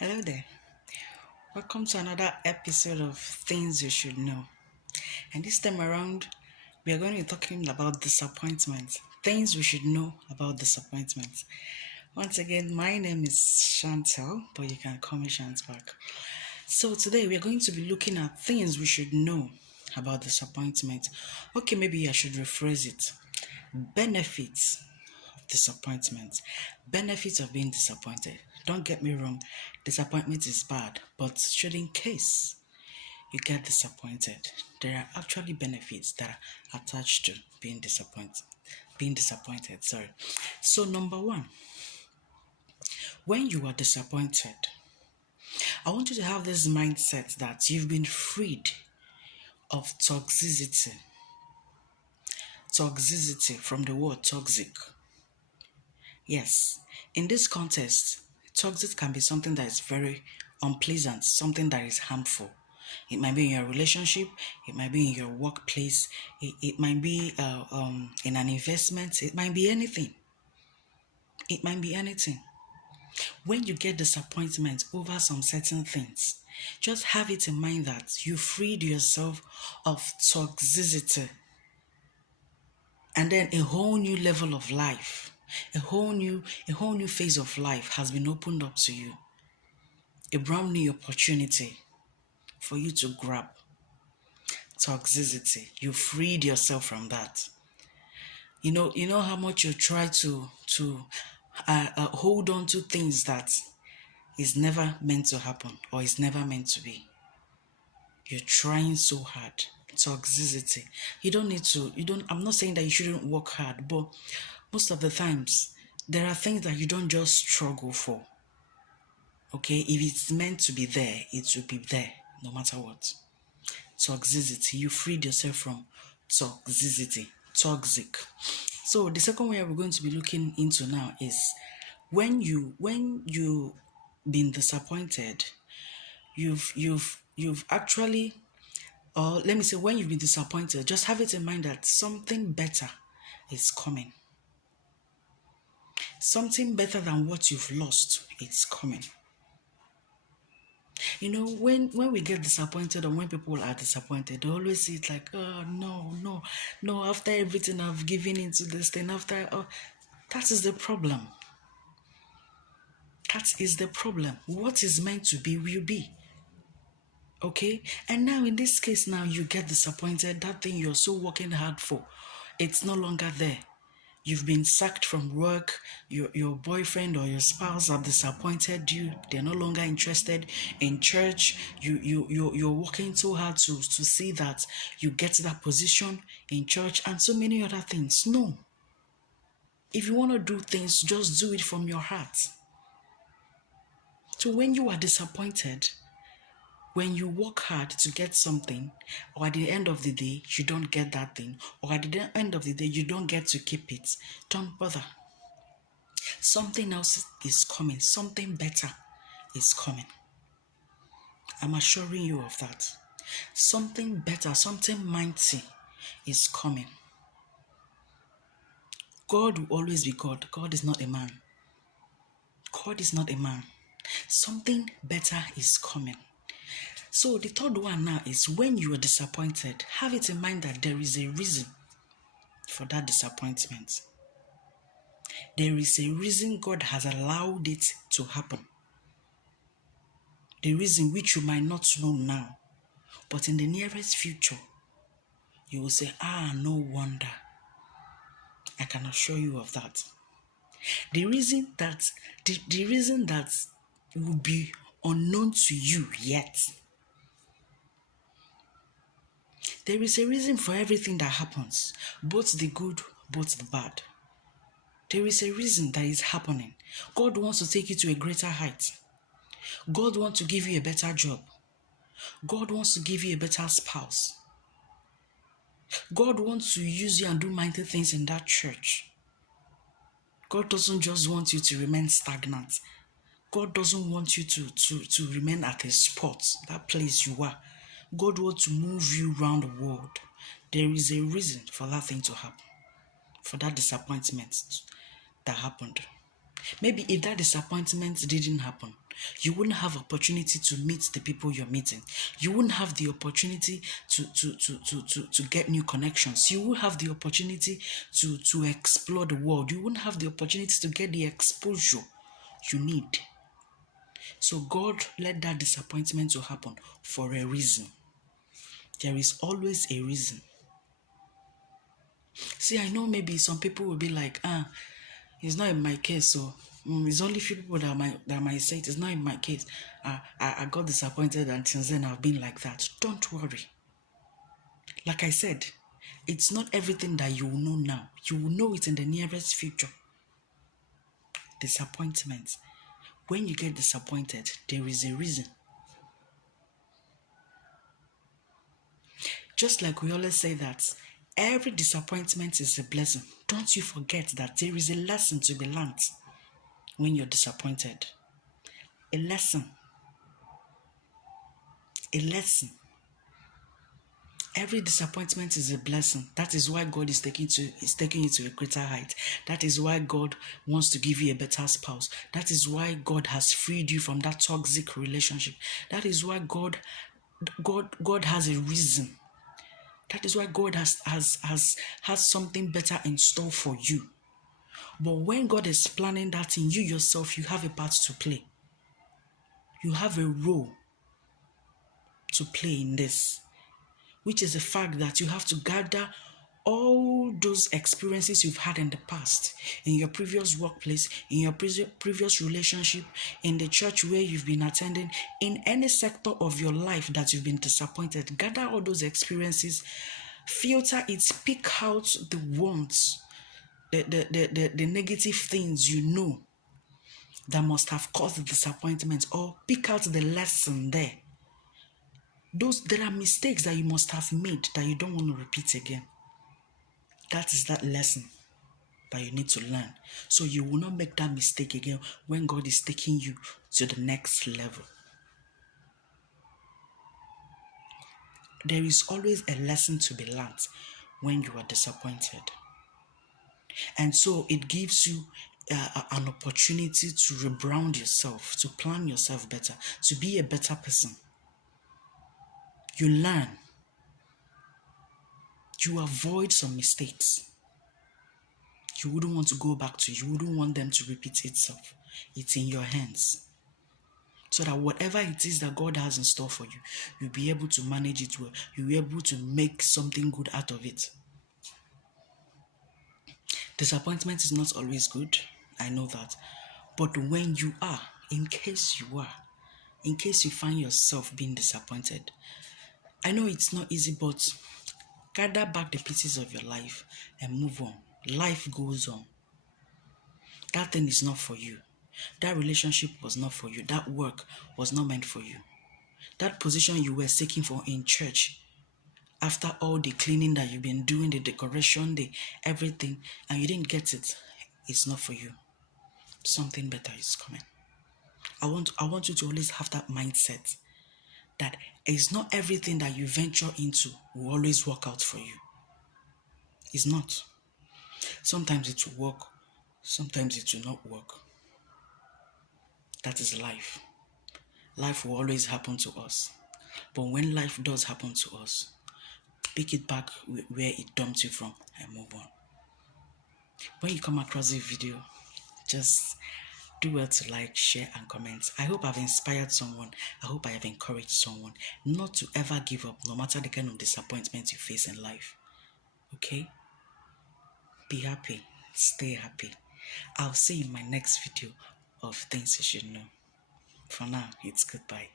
Hello there. Welcome to another episode of Things You Should Know. And this time around, we are going to be talking about disappointment. Things we should know about disappointment. Once again, my name is Chantel, but you can call me Shantback. So today we are going to be looking at things we should know about disappointment. Okay, maybe I should rephrase it. Benefits disappointment. Benefits of being disappointed. Don't get me wrong, disappointment is bad, but should in case you get disappointed, there are actually benefits that are attached to being disappointed. Sorry. So number one, when you are disappointed, I want you to have this mindset that you've been freed of toxicity. Toxicity from the word toxic. Yes, in this context, toxic can be something that is very unpleasant, something that is harmful. It might be in your relationship, it might be in your workplace, it might be in an investment, it might be anything. It might be anything. When you get disappointment over some certain things, just have it in mind that you freed yourself of toxicity, and then a whole new level of life, a whole new phase of life has been opened up to you. A brand new opportunity for you to grab. Toxicity, you freed yourself from that. You know how much you try to hold on to things that is never meant to happen or is never meant to be. You're trying so hard. Toxicity. You don't need to, I'm not saying that you shouldn't work hard, but most of the times there are things that you don't just struggle for. Okay, if it's meant to be there, it will be there no matter what. Toxicity, you freed yourself from toxicity. Toxic. So the second way we're going to be looking into now is when you been disappointed, you've actually, or let me say, when you've been disappointed, just have it in mind that something better is coming. Something better than what you've lost is coming. When we get disappointed, or when people are disappointed, they always say it like, oh, no, after everything I've given into this thing, that is the problem. That is the problem. What is meant to be will be. Okay? And now in this case, now you get disappointed, that thing you're so working hard for, it's no longer there. You've been sacked from work, your boyfriend or your spouse have disappointed you, they're no longer interested in church, you're working so hard to see that you get that position in church and so many other things. No. If you want to do things, just do it from your heart. So when you are disappointed, when you work hard to get something, or at the end of the day, you don't get that thing, or at the end of the day, you don't get to keep it, don't bother. Something else is coming. Something better is coming. I'm assuring you of that. Something better, something mighty is coming. God will always be God. God is not a man. God is not a man. Something better is coming. So the third one now is when you are disappointed, have it in mind that there is a reason for that disappointment. There is a reason God has allowed it to happen. The reason which you might not know now, but in the nearest future, you will say, no wonder. I can assure you of that. The reason that will be unknown to you yet. There is a reason for everything that happens, both the good, both the bad. There is a reason that is happening. God wants to take you to a greater height. God wants to give you a better job. God wants to give you a better spouse. God wants to use you and do mighty things in that church. God doesn't just want you to remain stagnant. God doesn't want you to remain at a spot, that place you are. God wants to move you around the world. There is a reason for that thing to happen, for that disappointment that happened. Maybe if that disappointment didn't happen, You wouldn't have opportunity to meet the people you're meeting. You wouldn't have the opportunity to get new connections. You wouldn't have the opportunity to explore the world. You wouldn't have the opportunity to get the exposure you need. So God let that disappointment to happen for a reason. There is always a reason. See, I know maybe some people will be like, it's not in my case, so it's only few people that might say it. It's not in my case. I got disappointed, and since then I've been like that. Don't worry. Like I said, it's not everything that you will know now. You will know it in the nearest future. Disappointment. When you get disappointed, there is a reason. Just like we always say that every disappointment is a blessing. Don't you forget that there is a lesson to be learned when you're disappointed. A lesson. A lesson. Every disappointment is a blessing. That is why God is taking you to a greater height. That is why God wants to give you a better spouse. That is why God has freed you from that toxic relationship. That is why God has a reason. That is why God has something better in store for you. But when God is planning that in you yourself, you have a part to play. You have a role to play in this, which is the fact that you have to gather all those experiences you've had in the past, in your previous workplace, in your previous relationship, in the church where you've been attending, in any sector of your life that you've been disappointed. Gather all those experiences, filter it, pick out the ones, the negative things you know that must have caused the disappointment, or pick out the lesson there. There are mistakes that you must have made that you don't want to repeat again. That is that lesson that you need to learn. So you will not make that mistake again when God is taking you to the next level. There is always a lesson to be learned when you are disappointed. And so it gives you an opportunity to rebrand yourself, to plan yourself better, to be a better person. You learn. You avoid some mistakes you wouldn't want to go back to. You wouldn't want them to repeat itself. It's in your hands. So that whatever it is that God has in store for you, you'll be able to manage it well. You'll be able to make something good out of it. Disappointment is not always good. I know that. But when you are, in case you find yourself being disappointed, I know it's not easy, but gather back the pieces of your life and move on. Life goes on. That thing is not for you. That relationship was not for you. That work was not meant for you. That position you were seeking for in church, after all the cleaning that you've been doing, the decoration, the everything, and you didn't get it, it's not for you. Something better is coming. I want you to always have that mindset that it's not everything that you venture into will always work out for you. It's not. Sometimes it will work, sometimes it will not work. That is life. Life will always happen to us. But when life does happen to us, pick it back where it dumped you from and move on. When you come across this video, just do well to like, share, and comment. I hope I've inspired someone. I hope I have encouraged someone not to ever give up, no matter the kind of disappointment you face in life. Okay? Be happy. Stay happy. I'll see you in my next video of things you should know. For now, it's goodbye.